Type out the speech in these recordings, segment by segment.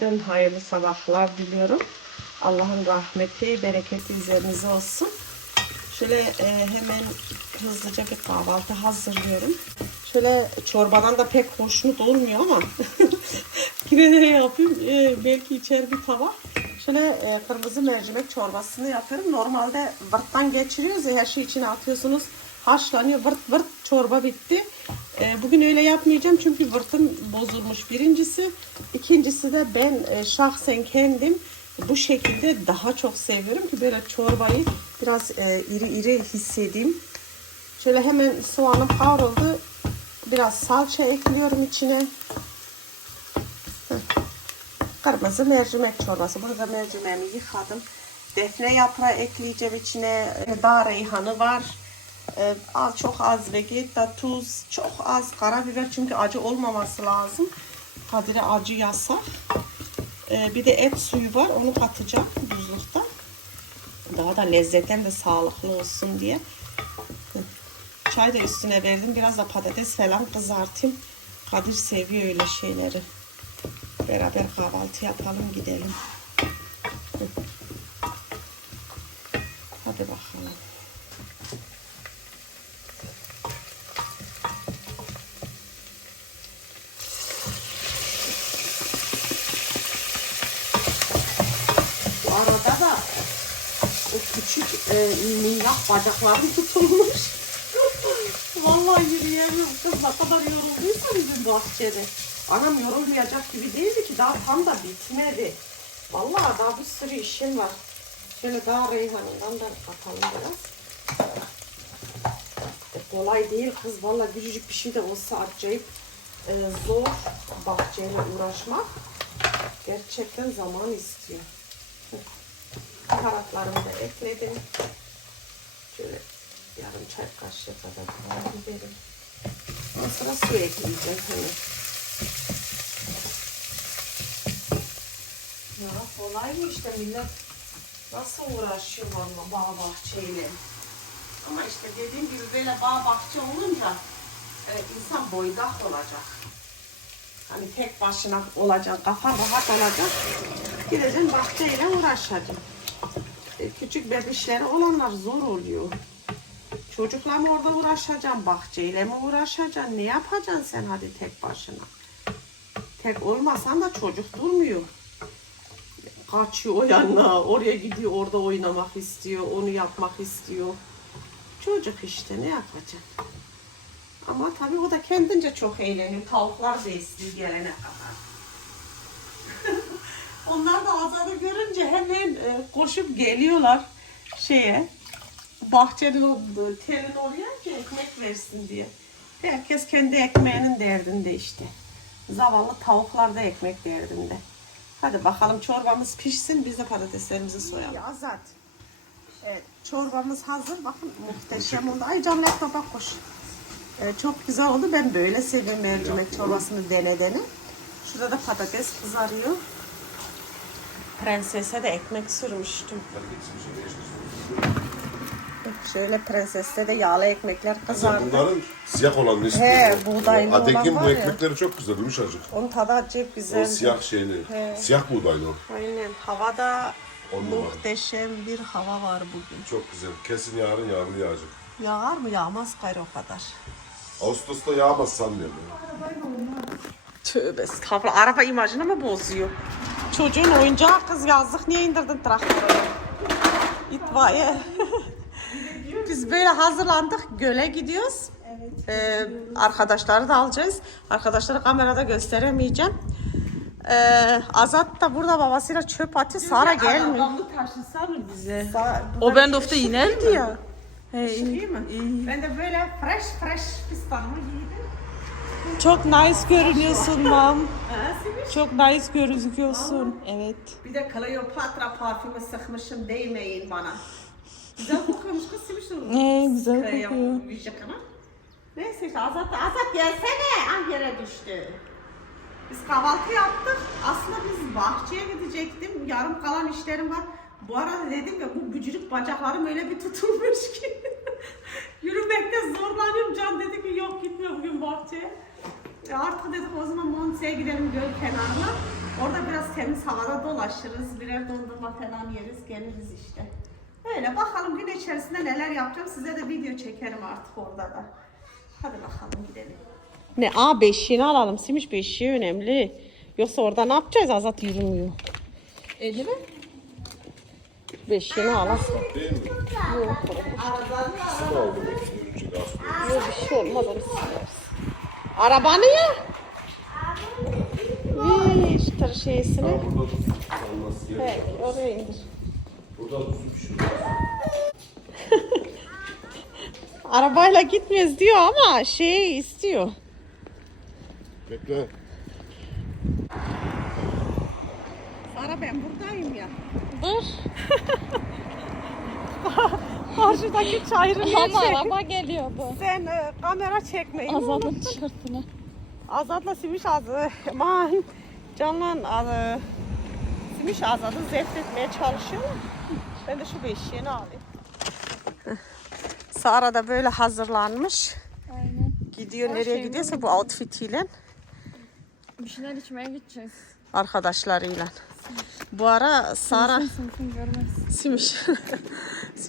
Günaydın, hayırlı sabahlar diliyorum. Allah'ın rahmeti, bereketi üzerinize olsun. Şöyle e, hemen hızlıca bir kahvaltı hazırlıyorum. Şöyle çorbadan da pek hoşnut olmuyor ama yine de yapayım. E, belki içer bir tava. Şöyle e, kırmızı mercimek çorbasını yapıyorum. Normalde vırttan geçiriyoruz ya her şeyi içine atıyorsunuz. Haşlanıyor vırt vırt çorba bitti. E, bugün öyle yapmayacağım çünkü vırtım bozulmuş birincisi. İkincisi de ben e, şahsen kendim bu şekilde daha çok seviyorum ki böyle çorbayı biraz e, iri iri hissedeyim. Şöyle hemen soğanım kavruldu. Biraz salça ekliyorum içine. Kırmızı mercimek çorbası. Burada mercimeğimi yıkadım. Defne yaprağı ekleyeceğim içine. E, Dağ reyhanı var. Az çok az vegeta, tuz, çok az karabiber çünkü acı olmaması lazım. Kadire acı yasak. E, bir de et suyu var. Onu katacağım buzlukta. Daha da lezzetli de sağlıklı olsun diye. Çay da üstüne verdim. Biraz da patates falan kızartayım. Kadir seviyor öyle şeyleri. Beraber kahvaltı yapalım gidelim. Hadi bakalım. Bu arada da o küçük e, minnak bacaklarım tutulmuş. Vallahi yürüyemiyorum kız ne kadar yorulduysam bizim bahçede. Anam yorulmayacak gibi değildi ki daha tam da bitmedi. Vallahi daha bir sürü işim var. Şöyle daha reyhanından da atalım biraz. Kolay değil kız. Vallahi küçücük bir şey de olsa acayip e, zor bahçeyle uğraşmak. Gerçekten zaman istiyor. Baharatlarımı da ekledim. Şöyle yarım çay kaşığı kadar karabiberim. Ondan sonra su ekleyeceğim. Hani. Ya kolay mı işte millet nasıl uğraşıyor valla bağ bahçeyle. Ama işte dediğim gibi böyle bağ bahçe olunca e, insan boydak olacak. Hani tek başına olacak, kafan rahat olacak. Gideceğim bahçeyle uğraşacağım. Küçük bebişleri olanlar zor oluyor. Çocukla mı orada uğraşacaksın, bahçeyle mi uğraşacaksın, ne yapacaksın sen hadi tek başına? Tek olmasan da çocuk durmuyor. Kaçıyor o yana, oraya gidiyor, orada oynamak istiyor, onu yapmak istiyor. Çocuk işte ne yapacaksın? Ama tabii o da kendince çok eğleniyor. Tavuklar da istiyor gelene kadar. Onlar da Azad'ı görünce hemen e, koşup geliyorlar şeye. Bahçenin o telin oraya ki ekmek versin diye. Herkes kendi ekmeğinin derdinde işte. Zavallı tavuklar da ekmek derdinde. Hadi bakalım çorbamız pişsin biz de patateslerimizi soyalım. Azat. Evet, çorbamız hazır. Bakın muhteşem oldu. Ay canım laptopa koş. Ee, çok güzel oldu. Ben böyle seviyorum mercimek çorbasını dene dene. Şurada da patates kızarıyor. Prensese de ekmek sürmüştüm. Şöyle prenseste de yağlı ekmekler kızardı. Bunların siyah olanını He, istiyorum. buğdaylı olan Adekin var bu ya. ekmekleri çok güzel, yumuşacık. Onun tadı acayip O güzel. siyah şeyli. He. Siyah buğdaylı o. Aynen. Havada On numara. muhteşem bir hava var bugün. Çok güzel. Kesin yarın yağmur yağacak. Yağar mı? Yağmaz gayrı o kadar. Ağustos'ta yağmaz sanmıyorum. Tövbe estağfurullah. Araba imajını mı bozuyor? Çocuğun oyuncağı kız yazdık. Niye indirdin traktörü? İtfaiye. Biz böyle hazırlandık. Göle gidiyoruz. Ee, arkadaşları da alacağız. Arkadaşları kamerada gösteremeyeceğim. Ee, Azat da burada babasıyla çöp atıyor. Sara gelmiyor. Adamlı taşısa mı bize? Sa- O ben ofta inerdi ya. He, İyi mi? Ben de böyle fresh fresh pistanımı giydim. Çok nice görünüyorsun mam. Çok nice gözüküyorsun. Evet. Bir de Kleopatra parfümü sıkmışım değmeyin bana. Güzel kokuyormuş kız Simiş durmuş. Ne güzel kokuyor. Neyse işte Azat, Azat gelsene. Ah yere düştü. Biz kahvaltı yaptık. Aslında biz bahçeye gidecektim. Yarım kalan işlerim var. Bu arada dedim ya bu bücürük bacaklarım öyle bir tutulmuş ki. Yürümekte zorlanıyorum. Can dedi ki yok gitme bugün bahçeye. E artık dedik o zaman Monse'ye gidelim göl kenarına. Orada biraz temiz havada dolaşırız. Birer dondurma falan yeriz geliriz işte. Öyle bakalım gün içerisinde neler yapacağım. Size de video çekerim artık orada da. Hadi bakalım gidelim. Ne? Aa beşiğini alalım. Simiş beşiği önemli. Yoksa orada ne yapacağız? Azat yürümüyor. Elli mi? Beşiğini alalım. Değil mi? Sürücü gaz. Yok bir şey olmaz onu sileriz. Arabanı ya. Tır şeysini. Peki oraya indir. Burada. Arabayla gitmiyoruz diyor ama şey istiyor. Bekle. Sara ben buradayım ya. Dur. Karşıdaki çayırı Ama araba geliyordu. Sen e, kamera çekmeyin. Azad'ın tişörtüne. Azat'la Simiş Azı. Aman Can'la Azı. Simiş Azad'ı zevk etmeye çalışıyor. Ben de şu beşiğini alayım. Sara da böyle hazırlanmış. Aynen. Gidiyor Her nereye şey gidiyorsa bu outfitiyle Bir şeyler içmeye gideceğiz. arkadaşlarıyla. Bu ara Sara Sınıfın görmez. Simiş.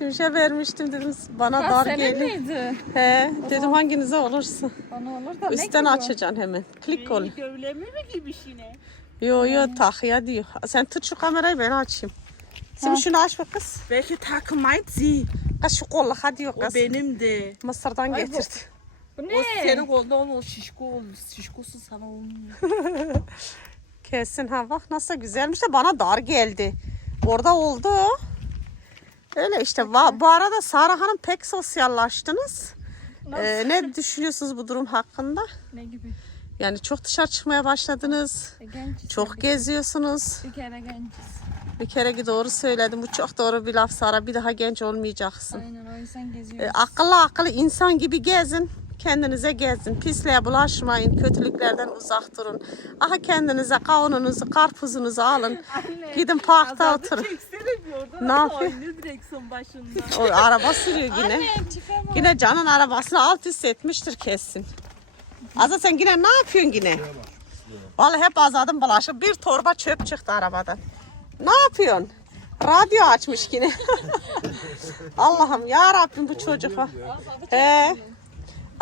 Simiş'e vermiştim dedim bana Ha dar senin geldi. miydi? He, dedim hanginize olursa. Bana olur da ne Üstten açacaksın hemen. Klik ol. Gövlemi mi giymiş yine? Yo yo takıya diyor. Sen tut şu kamerayı ben açayım. Şimdi şunu aç bak kız. Meint sie? Kız şu kolla hadi yok O kız. benim de. Mısır'dan Ay, bu- getirdi. Bu O ne? senin kolunda o şişko oldu. Şişkosu sana olmuyor. Kesin ha bak nasıl güzelmiş de bana dar geldi. Orada oldu. Öyle işte. Va- Bu arada Sara Hanım pek sosyallaştınız. Ee, ne düşünüyorsunuz bu durum hakkında? Ne gibi? Yani çok dışarı çıkmaya başladınız. E, gençiz. Çok geziyorsunuz. Bir kere gençiz. Bir kere ki doğru söyledim. Bu çok doğru bir laf Sara. Bir daha genç olmayacaksın. Aynen o yüzden E, geziyoruz. akıllı akıllı insan gibi gezin. Kendinize gezin. Pisliğe bulaşmayın. Kötülüklerden uzak durun. Aha kendinize kavununuzu, karpuzunuzu alın. Gidin parkta oturun. Ne yapıyor? O araba sürüyor yine. Anne. Yine canın arabasını alt üst etmiştir kesin. Azat sen yine ne yapıyorsun yine? Vallahi hep Azad'ın bulaşı. Bir torba çöp çıktı arabadan. Ne yapıyorsun? Radyo açmış yine. Allah'ım ya Rabbim bu çocuğa. He.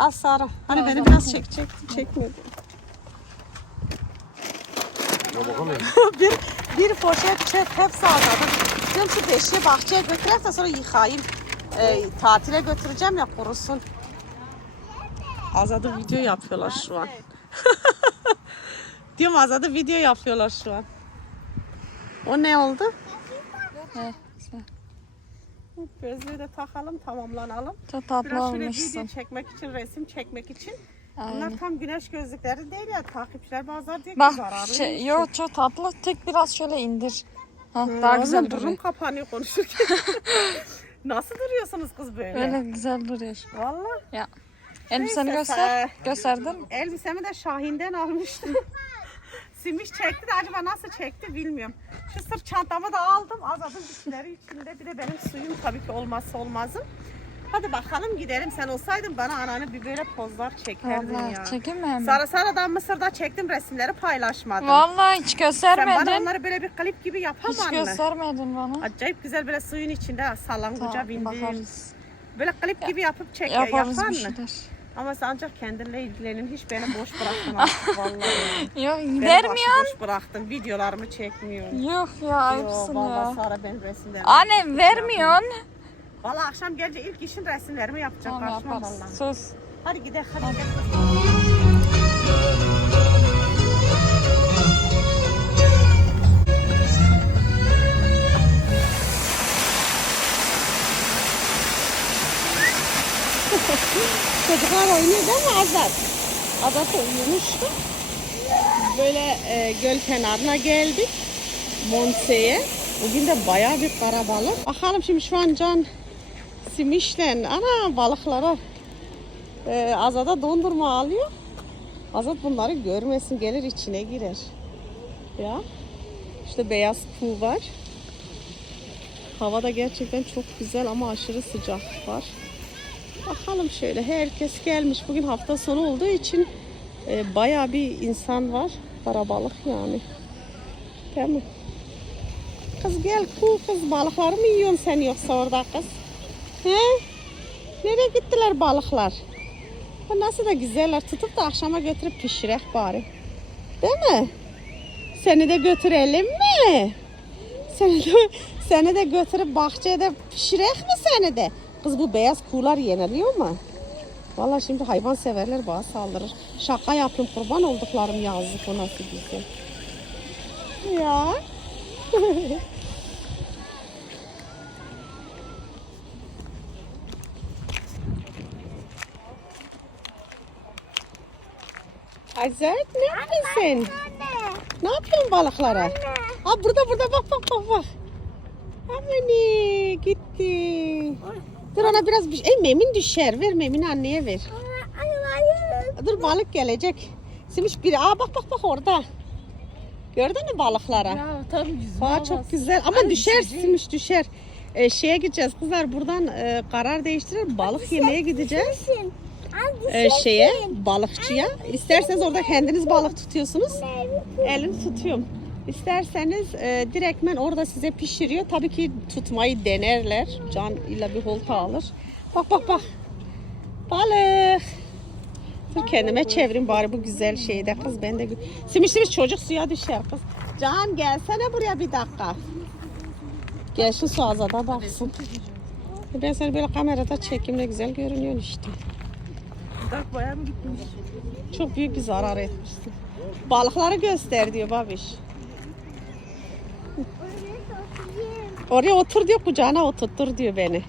Az Sara. Hani beni biraz çekecektin. Çekmedi. Ya bir, bir poşet çöp hepsi Azad'ın. Diyorum şu beşiği bahçeye götüreyim de sonra yıkayayım. Ee, tatile götüreceğim ya kurusun. Azad'ı video yapıyorlar şu an. Diyorum Azad'ı video yapıyorlar şu an. O ne oldu? He. Gözlüğü de takalım tamamlanalım. Çok tatlı Biraz şöyle olmuşsun. video çekmek için, resim çekmek için. Bunlar Aynen. tam güneş gözlükleri değil ya. Takipçiler bazıları diyor ki Bak zararlı. şey, yo çok tatlı. Tek biraz şöyle indir. Ha, Hı, daha oğlum, güzel burun duruyor. kapanıyor konuşurken. Nasıl duruyorsunuz kız böyle? Öyle güzel duruyor. Vallahi. Ya. Elbiseni Neyse, göster. sen- Gösterdin mi? Elbisemi de Şahin'den almıştım. Simiş çekti de acaba nasıl çekti bilmiyorum. Şu sırt çantamı da aldım. Azadın bitkileri içinde. Bir de benim suyum tabii ki olmazsa olmazım. Hadi bakalım gidelim. Sen olsaydın bana ananı bir böyle pozlar çekerdin ya. Çekeyim mi hemen? Sara Sara'dan Mısır'da çektim resimleri paylaşmadım. Vallahi hiç Sen bana göstermedin. onları böyle bir klip gibi Hiç yapamam mı? göstermedin bana. Acayip güzel böyle suyun içinde sallanguca Tamam, bindim. bakarız. Böyle klip gibi yapıp çek Yaparız yapar bir şeyler. Ama sen ancak kendinle ilgilenin. Hiç beni boş bıraktın artık vallahi. Yok vermiyor. boş bıraktın. Videolarımı çekmiyorsun. Yok ya Yo, ayıpsın vallahi ya. Sara benim resimlerimi. Anne vermiyorsun. Vallahi akşam gelince ilk işin resimlerimi yapacağım. Tamam vallahi. Söz. Hadi gidelim hadi gidelim. Çocuklar oynuyor değil mi Azat? Azat uyumuştu. Böyle e, göl kenarına geldik. Monse'ye. Bugün de bayağı bir karabalık. Bakalım şimdi şu an Can Simiş'le ana balıklara e, Azat'a dondurma alıyor. Azat bunları görmesin gelir içine girer. Ya. İşte beyaz kuğu var. Hava da gerçekten çok güzel ama aşırı sıcak var. Bakalım şöyle herkes gelmiş. Bugün hafta sonu olduğu için e, bayağı bir insan var. Karabalık yani. Mi? Kız gel ku kız balıkları mı yiyorsun sen yoksa orada kız? He? Nereye gittiler balıklar? Ha, Nasıl da güzeller. Tutup da akşama götürüp pişirek bari. Değil mi? Seni de götürelim mi? Seni de, seni de götürüp bahçede pişirek mi seni de? Kız bu beyaz kuğular yeniliyor mu? Vallahi şimdi hayvan severler bana saldırır. Şaka yaptım kurban olduklarım yazık o nasıl güzel. Ya. Azat ne yapıyorsun sen? Ne yapıyorsun balıklara? Aa burada burada bak bak bak bak. Amani gitti. Dur ona biraz bir şey. Ey Memin düşer. Ver Memin anneye ver. Dur balık gelecek. Simiş biri. Aa bak bak bak orada. Gördün mü balıklara? Ya tam yüzüme Aa çok güzel ama düşer Simiş düşer. Ee, şeye gideceğiz kızlar buradan e, karar değiştirir balık yemeye gideceğiz. Ee, şeye balıkçıya. İsterseniz orada kendiniz balık tutuyorsunuz. Elini tutuyorum. İsterseniz e, direktmen orada size pişiriyor. Tabii ki tutmayı denerler. Can illa bir holta alır. Bak bak bak. Balık. Dur kendime çevireyim bari bu güzel şeyde kız ben de. Simiş simiş çocuk suya düşer kız. Can gelsene buraya bir dakika. Gel şu su azada baksın. Ben seni böyle kamerada çekeyim ne güzel görünüyor işte. Bak bayağı mı gitmiş? Çok büyük bir zarar etmişsin. Balıkları göster diyor babiş. Oraya otur diyor kucağına oturtur diyor beni.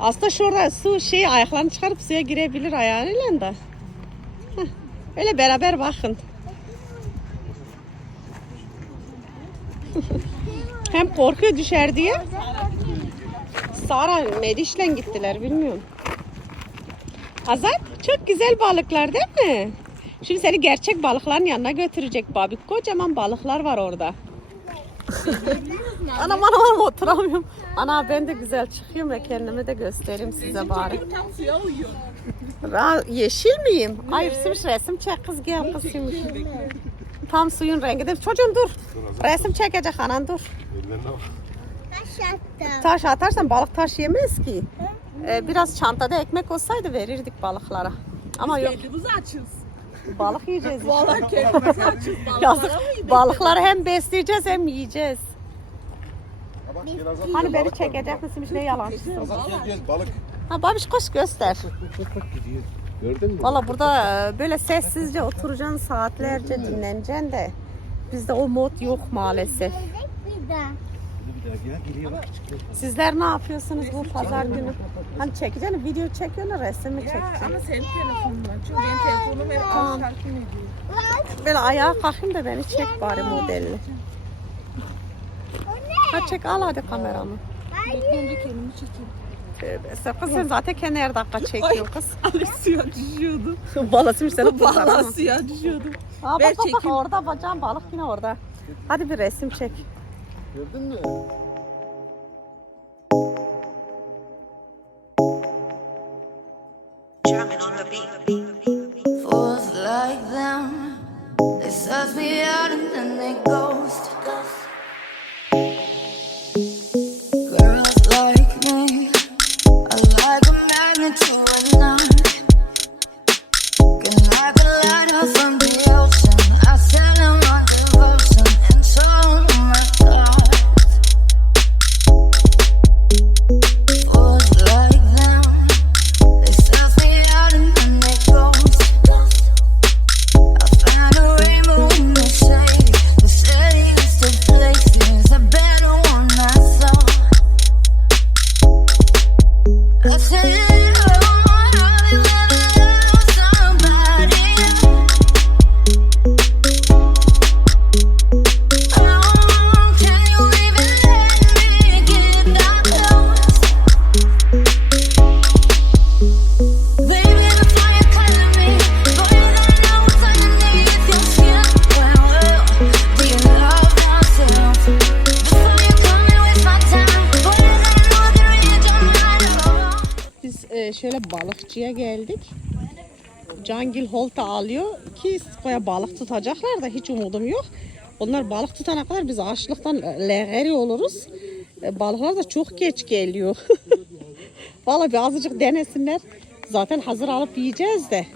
Aslında şurada su şey ayaklarını çıkarıp suya girebilir ayağıyla da. Heh, Öyle beraber bakın. Hem korkuyor düşer diye. Sara Mediş'le gittiler bilmiyorum. Azat çok güzel balıklar değil mi? Şimdi seni gerçek balıkların yanına götürecek babi. Kocaman balıklar var orada. Anam anam anam oturamıyorum. Ana ben de güzel çıkıyorum ve kendimi de göstereyim size bari. Tam suya uyuyor. Ra yeşil miyim? Hayır Simiş resim çek kız gel kız Simiş. Tam suyun rengi de. Çocuğum dur. Resim çekecek anan dur. Ellerine bak. Taş atarsan balık taş yemez ki. Ee, biraz çantada ekmek olsaydı verirdik balıklara. Ama yok Kendimizi açız. balık yiyeceğiz işte. Valla kendimizi açız. Yazık. Balıklara mıydı? Balıkları hem besleyeceğiz hem yiyeceğiz. Ha bak gel Azat. Hani beni çekecek misin ne yalan. Azat gel gel balık. Ha babiş koş göster. Bak bak gidiyor. Gördün mü? Valla burada e, böyle sessizce oturacaksın saatlerce dinleneceksin de bizde o mod yok maalesef. Bir daha gel geliyor bak çıkıyor. Sizler ne yapıyorsunuz bu pazar günü? Hani çekeceksin video çekiyorsun resim mi Ya, çekeceksin? ama senin telefonundan. Çünkü benim telefonum hep Tamam. ediyor. Böyle ayağa kalkayım da beni çek bari modelli. Ha çek al hadi kameramı. Önce kendimi çekeyim. Tövbe. Kız sen zaten kendi her dakika çekiyorsun kız. Ali suya düşüyordu. Balasın seni Valla kurtaramam. suya düşüyordu. Aa, Ver bak bak bak çekeyim. orada bacağım balık yine orada. Hadi bir resim çek. Gördün mü? Fools like them, they suss me out balıkçıya geldik. Cangil Holta alıyor ki koya balık tutacaklar da hiç umudum yok. Onlar balık tutana kadar biz açlıktan leğeri oluruz. E, Balıklar da çok geç geliyor. Vallahi bir azıcık denesinler. Zaten hazır alıp yiyeceğiz de.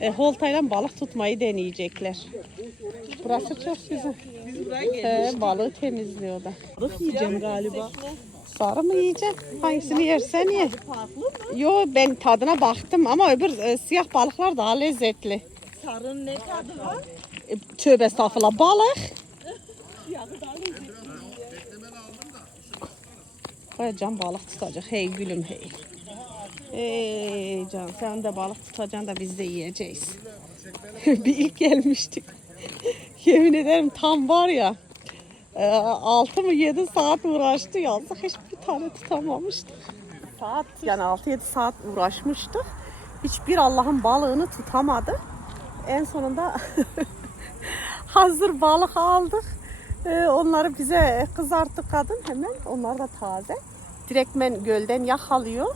E, holtayla balık tutmayı deneyecekler. Burası çok güzel. He, balığı temizliyor da. Balık yiyeceğim galiba. Sarı mı yiyeceğim? Hangisini yersen ye. Yo ben tadına baktım ama öbür e, siyah balıklar daha lezzetli. Sarının ne tadı var? E, tövbe estağfurullah balık. Kaya can balık tutacak. Hey gülüm hey. Hey can sen de balık tutacaksın da biz de yiyeceğiz. bir ilk gelmiştik. Yemin ederim tam var ya. 6 mı 7 saat uğraştı yazdık. Hiçbir tane tutamamıştık. Saat yani 6-7 saat uğraşmıştık. Hiçbir Allah'ın balığını tutamadı. En sonunda hazır balık aldık. Ee, onları bize kızarttı kadın hemen. Onlar da taze. Direktmen gölden yakalıyor.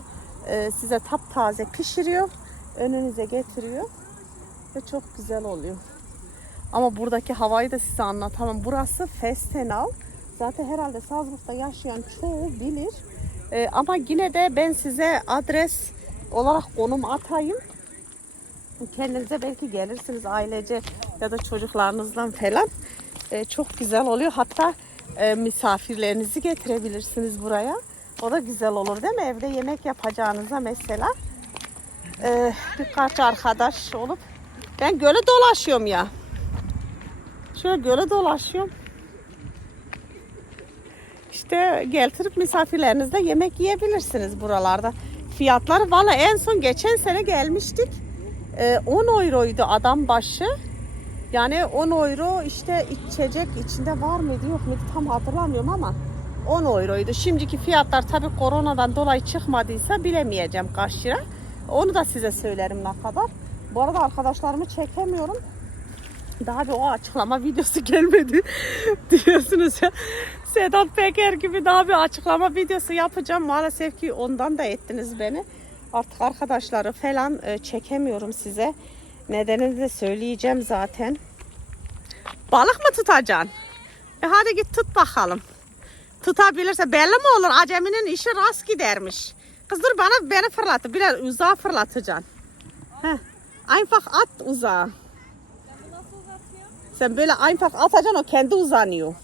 Ee, size taptaze pişiriyor. Önünüze getiriyor. Ve çok güzel oluyor. Ama buradaki havayı da size anlatamam. Burası Festenal. Zaten herhalde Salzburg'da yaşayan çoğu bilir. Ee, ama yine de ben size adres olarak konum atayım. Kendinize belki gelirsiniz ailece ya da çocuklarınızla falan. Ee, çok güzel oluyor. Hatta e, misafirlerinizi getirebilirsiniz buraya. O da güzel olur değil mi? Evde yemek yapacağınıza mesela. Ee, birkaç arkadaş olup. Ben göle dolaşıyorum ya. Şöyle göle dolaşıyorum. İşte getirip misafirlerinizle yemek yiyebilirsiniz buralarda. Fiyatları valla en son geçen sene gelmiştik. Ee, 10 euroydu adam başı. Yani 10 euro işte içecek içinde var mıydı yok muydu tam hatırlamıyorum ama 10 euroydu. Şimdiki fiyatlar tabi koronadan dolayı çıkmadıysa bilemeyeceğim kaç lira. Onu da size söylerim ne kadar. Bu arada arkadaşlarımı çekemiyorum. Daha bir o açıklama videosu gelmedi diyorsunuz ya. Sedat Peker gibi daha bir açıklama videosu yapacağım. Maalesef ki ondan da ettiniz beni. Artık arkadaşları falan e, çekemiyorum size. Nedenini de söyleyeceğim zaten. Balık mı tutacaksın? E hadi git tut bakalım. Tutabilirse belli mi olur? Aceminin işi rast gidermiş. Kız dur bana beni fırlat. Biraz uzağa fırlatacaksın. Heh. Einfach at uzağa. Sen böyle einfach atacaksın o kendi uzanıyor.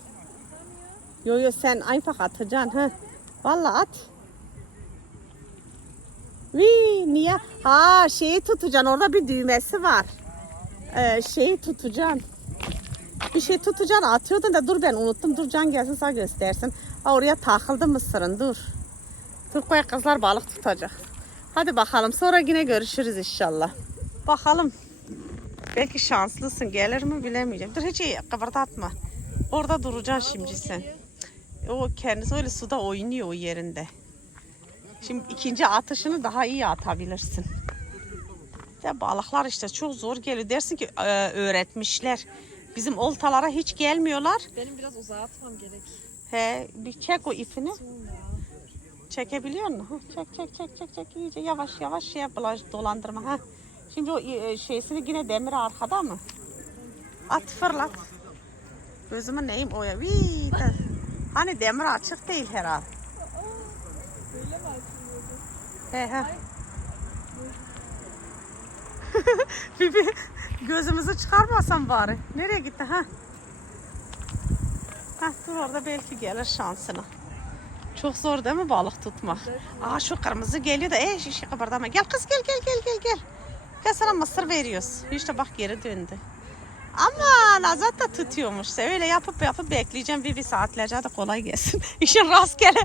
Yo yo sen einfach atacaksın. Heh. Vallahi at. Vii, niye? Ha şeyi tutacaksın orada bir düğmesi var. Ee, şeyi tutacaksın. Bir şey tutacaksın atıyordun da dur ben unuttum. Dur can gelsin sana göstersin. Ha oraya takıldı mısırın dur. Koy kızlar balık tutacak. Hadi bakalım sonra yine görüşürüz inşallah. Bakalım. Belki şanslısın gelir mi bilemeyeceğim. Dur hiç iyi kıvırdatma. Orada duracaksın şimdi sen. O kendisi öyle suda oynuyor o yerinde. Şimdi ikinci atışını daha iyi atabilirsin. De balıklar işte çok zor geliyor. Dersin ki "Ee, öğretmişler. Bizim oltalara hiç gelmiyorlar. Benim biraz uzağa atmam gerek. He, bir çek o ipini. Çekebiliyor musun? Çek çek çek çek çek iyice yavaş yavaş şey yap dolandırma ha. Şimdi o e, şeysini yine demir arkada mı? At fırlat. Gözümü neyim oya. Vii, Hani demir açık değil herhal. He he. Bibi gözümüzü çıkarmasan bari. Nereye gitti ha? Heh, dur orada belki gelir şansına. Çok zor değil mi balık tutmak? Aa şu kırmızı geliyor da e şişi kıpırdama. Gel kız gel gel gel gel gel. Gel sana mısır veriyoruz. İşte bak geri döndü. Ama Azat da tutuyormuş. Öyle yapıp yapıp bekleyeceğim bir, bir saatlerce. Hadi kolay gelsin. İşin rastgele.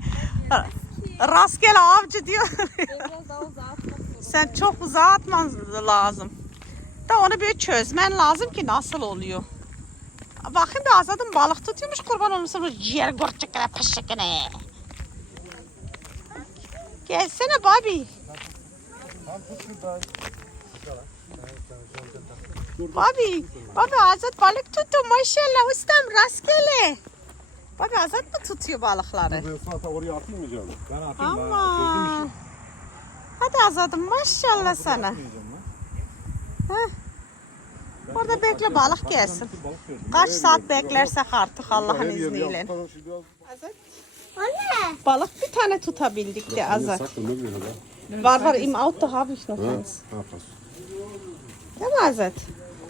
Rastgele avcı diyor. Sen çok uzağa atman lazım. Da onu böyle çözmen lazım ki nasıl oluyor. Bakın bir Azad'ın balık tutuyormuş kurban olmuşsun. Ciğer gorçakere pışıkene. Gelsene babi. Babi. Babi Azat balık tuttu maşallah ustam rastgele. Babi Azat mı tutuyor balıkları? Ben sana oraya atayım mı canım? Ben atayım ben. Ama. Hadi Azad'ım maşallah sana. Orada bekle balık gelsin. Kaç saat beklersek artık Allah'ın izniyle. Balık bir tane tutabildik de Azat. Var var im Auto habe ich noch eins. Değil mi Azat?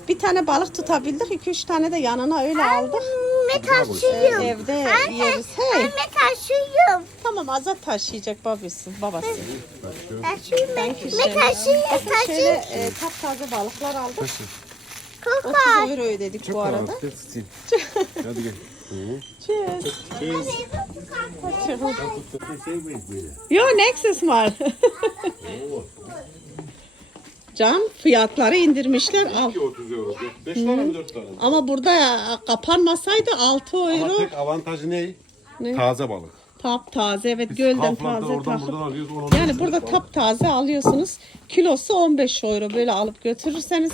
Bir tane balık tutabildik, iki üç tane de yanına öyle aldık. Mit taşıyorum. Evde yeriz. Hey. Mit taşıyorum. Tamam Azat taşıyacak babası. babası. Taşıyorum. Danke Mit schön. taşıyorum. Şöyle Taşıyorum. e, taptaze balıklar aldık. 30 Kupa. euro ödedik bu arada. Hadi gel. Cheers. Yo nächstes Mal. Can fiyatları indirmişler. Al. 30 euro. 5 tane mi 4 tane mi? Ama burada kapanmasaydı 6 Ama euro. tek avantajı ne? Ne? Taze balık. Tap taze evet gölden taze oradan takıp. buradan alıyoruz. onu Yani burada tap taze alıyorsunuz. Kilosu 15 euro böyle alıp götürürseniz.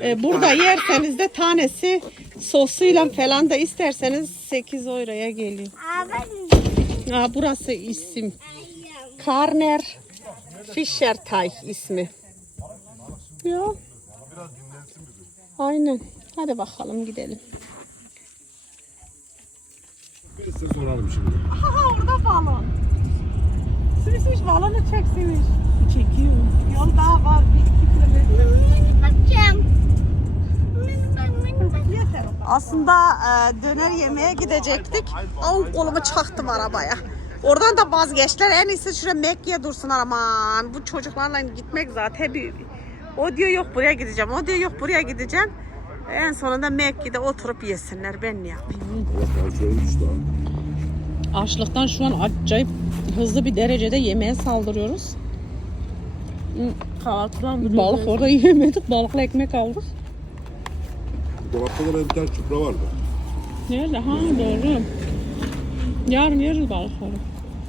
e, burada yerseniz de tanesi sosuyla falan da isterseniz 8 euroya geliyor. Aa, burası isim. Karner Fischer Teich ismi. Ya. Aynen. Hadi bakalım gidelim. Birisi soralım şimdi. Aha orada balon. Sürüsmüş balonu çeksinmiş. Çekiyor. Yol daha var. Bir iki kilometre. Aslında e, döner yemeye gidecektik. Al kolumu çaktım arabaya. Oradan da vazgeçtiler. En iyisi şuraya Mekke'ye dursunlar aman. Bu çocuklarla gitmek zaten bir... O diyor yok buraya gideceğim. O diyor yok buraya gideceğim. En sonunda Mekke'de oturup yesinler. Ben ne yapayım? Açlıktan şu an acayip hızlı bir derecede yemeğe saldırıyoruz. Kahvaltıdan Balık orada yemedik. Balıkla ekmek aldık. Dolapta da bir tane çupra vardı. Nerede? Ha doğru. Yarın yeriz balıkları.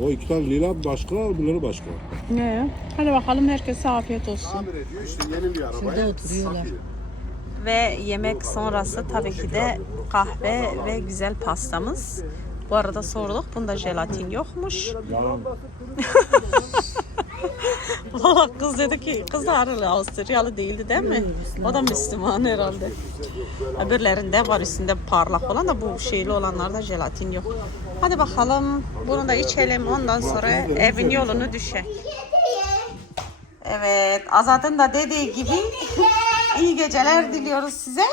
O iki tane lila başka, bunları başka. Ne? Hadi bakalım herkese afiyet olsun. Tamir ediyor işte oturuyorlar. Ve yemek sonrası tabii ki de kahve ve güzel pastamız. Bu arada sorduk. Bunda jelatin yokmuş. Valla kız dedi ki kız Arılı Avusturyalı değildi değil mi? O da Müslüman herhalde. Öbürlerinde var üstünde parlak olan da bu şeyli olanlarda jelatin yok. Hadi bakalım bunu da içelim ondan sonra evin yolunu düşe. Evet Azad'ın da dediği gibi iyi geceler diliyoruz size.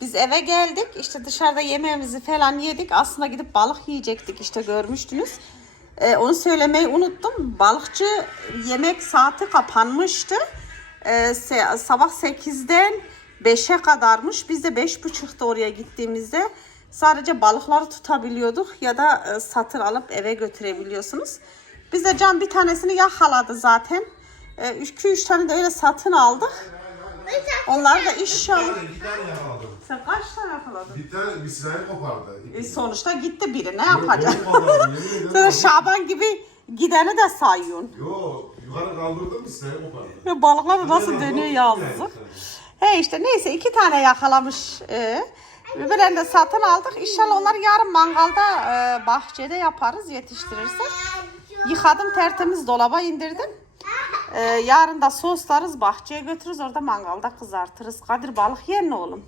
Biz eve geldik işte dışarıda yemeğimizi falan yedik. Aslında gidip balık yiyecektik işte görmüştünüz. Ee, onu söylemeyi unuttum. Balıkçı yemek saati kapanmıştı. Se- sabah 8'den 5'e kadarmış. Biz de 5.30'da oraya gittiğimizde sadece balıkları tutabiliyorduk ya da e, satın alıp eve götürebiliyorsunuz. Biz de Can bir tanesini yakaladı zaten. 2-3 tane de öyle satın aldık. Onlar da inşallah. Sen kaç tane yakaladın? Bir tane bir silahı kopardı. E, sonuçta gitti biri ne yapacak? Sen. Şaban gibi gideni de sayıyorsun. Yo yukarı kaldırdım bir silahı kopardı. Ve Balıklar nasıl dönüyor yazdık. He işte neyse iki tane yakalamış. E, birini de satın aldık. İnşallah onları yarın mangalda e, bahçede yaparız yetiştirirsek. Yıkadım tertemiz dolaba indirdim. E, yarın da soslarız bahçeye götürürüz orada mangalda kızartırız. Kadir balık yer ne oğlum?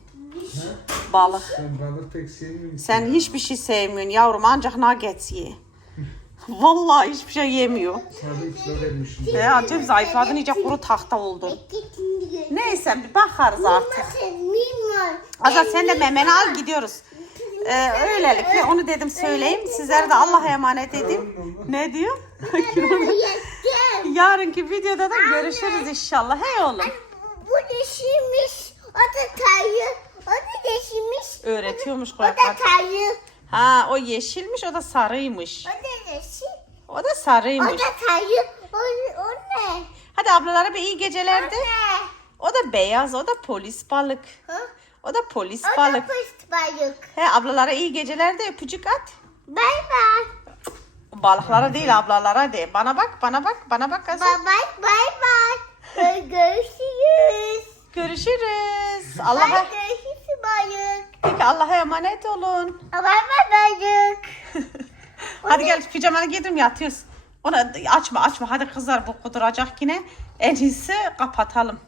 Balık. Balık pek sevmiyorum. Sen hiçbir şey sevmiyorsun yavrum ancak nuggets ye. Vallahi hiçbir şey yemiyor. Sadece kilo vermişim. Ve acayip zayıfladın iyice kuru tahta oldun. Neyse bir bakarız artık. Azat sen de memeni al gidiyoruz. Ee, öylelikle onu dedim söyleyeyim. Sizlere de Allah'a emanet edeyim. Ne diyor? Yarınki videoda da görüşürüz inşallah. Hey oğlum. Bu deşilmiş. O da tayı. O da deşilmiş. Öğretiyormuş O da koyaklar. tayı. Ha o yeşilmiş o da sarıymış. O da deşil. O da O sarıymış. da tayı. O, o ne? Hadi ablalara bir iyi geceler de. Ne? O da beyaz, o da polis balık. Ha? O da polis O da balık. balık. He ablalara iyi geceler de öpücük at. Bay bay. Balıklara değil ablalara de. Bana bak, bana bak, bana bak kızım. Bay bay bay bay. Görüşürüz. Görüşürüz. Allah'a görüşürüz balık. peki Allah'a emanet olun. Bay bay balık. Hadi gel pijamanı giydim yatıyoruz. Onu açma açma hadi kızlar bu kuduracak yine. En iyisi kapatalım.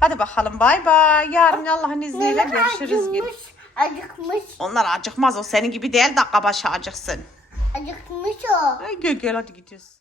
Hadi bakalım bay bay. Yarın Allah'ın izniyle görüşürüz. Acıkmış. Acıkmış. Onlar acıkmaz o senin gibi değil dakika başı acıksın. Acıkmış o. Ay gel gel hadi gidiyoruz.